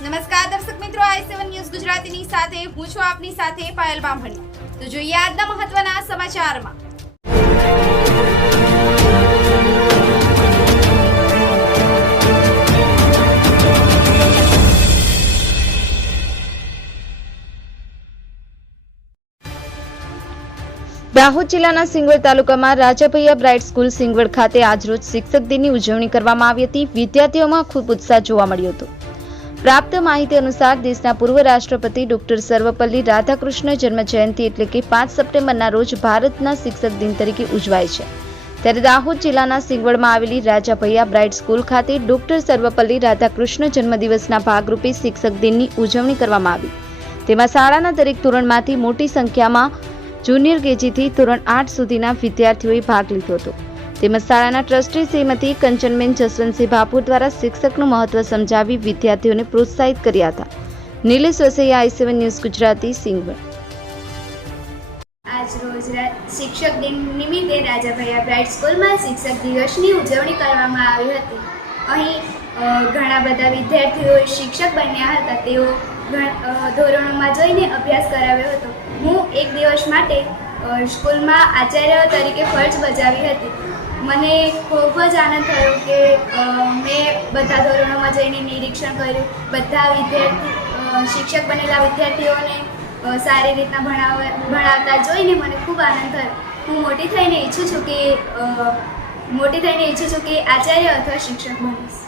નમસ્કાર દર્શક મિત્રો, i7 ન્યૂઝ ગુજરાતીની સાથે હું છું આપની સાથે પાયલ બામણી। તો જોઈએ આજના મહત્વના સમાચારમાં। દાહોદ જિલ્લાના સિંગવડ તાલુકામાં રાજાભૈયા બ્રાઇટ સ્કૂલ સિંગવડ ખાતે આજરોજ શિક્ષક દિનની ઉજવણી કરવામાં આવી હતી। વિદ્યાર્થીઓમાં ખૂબ ઉત્સાહ જોવા મળ્યો હતો। પ્રાપ્ત માહિતી અનુસાર દેશના પૂર્વ રાષ્ટ્રપતિ ડોક્ટર સર્વપલ્લી રાધાકૃષ્ણ જન્મ જયંતિ એટલે કે 5 સપ્ટેમ્બરના રોજ ભારતના શિક્ષક દિન તરીકે ઉજવાય છે। ત્યારે દાહોદ જિલ્લાના સિંગવડમાં આવેલી રાજાભૈયા બ્રાઇટ સ્કૂલ ખાતે ડોક્ટર સર્વપલ્લી રાધાકૃષ્ણ જન્મદિવસના ભાગરૂપે શિક્ષક દિનની ઉજવણી કરવામાં આવી। તેમાં શાળાના દરેક ધોરણમાંથી મોટી સંખ્યામાં જુનિયર કેજીથી ધોરણ 8 સુધીના વિદ્યાર્થીઓએ ભાગ લીધો હતો। તેમજ શાળાના ટ્રસ્ટી શ્રીમતી કંચનબેન જસવંતસિંહ બાપુ દ્વારા શિક્ષકનું મહત્વ સમજાવી વિદ્યાર્થીઓને પ્રોત્સાહિત કર્યા હતા। Nilesh Vasaiya, i7 news Gujarati, Singvad. આજ રોજ શિક્ષક દિન નિમિત્તે રાજાભૈયા બ્રાઇટ સ્કૂલમાં શિક્ષક દિવસની ઉજવણી કરવામાં આવી હતી। અહીં ઘણા બધા વિદ્યાર્થીઓ શિક્ષક બન્યા હતા। તેઓ ધોરણોમાં જોઈને અભ્યાસ કરાવ્યો હતો। હું એક દિવસ માટે સ્કૂલમાં આચાર્ય તરીકે ફરજ બજાવી હતી। મને ખૂબ જ આનંદ થયો કે મેં બધા ધોરણોમાં જઈને નિરીક્ષણ કર્યું। બધા શિક્ષક બનેલા વિદ્યાર્થીઓને સારી રીતના ભણાવતા જોઈને મને ખૂબ આનંદ થયો। હું મોટી થઈને ઈચ્છું છું કે આચાર્ય અથવા શિક્ષક બનીશ।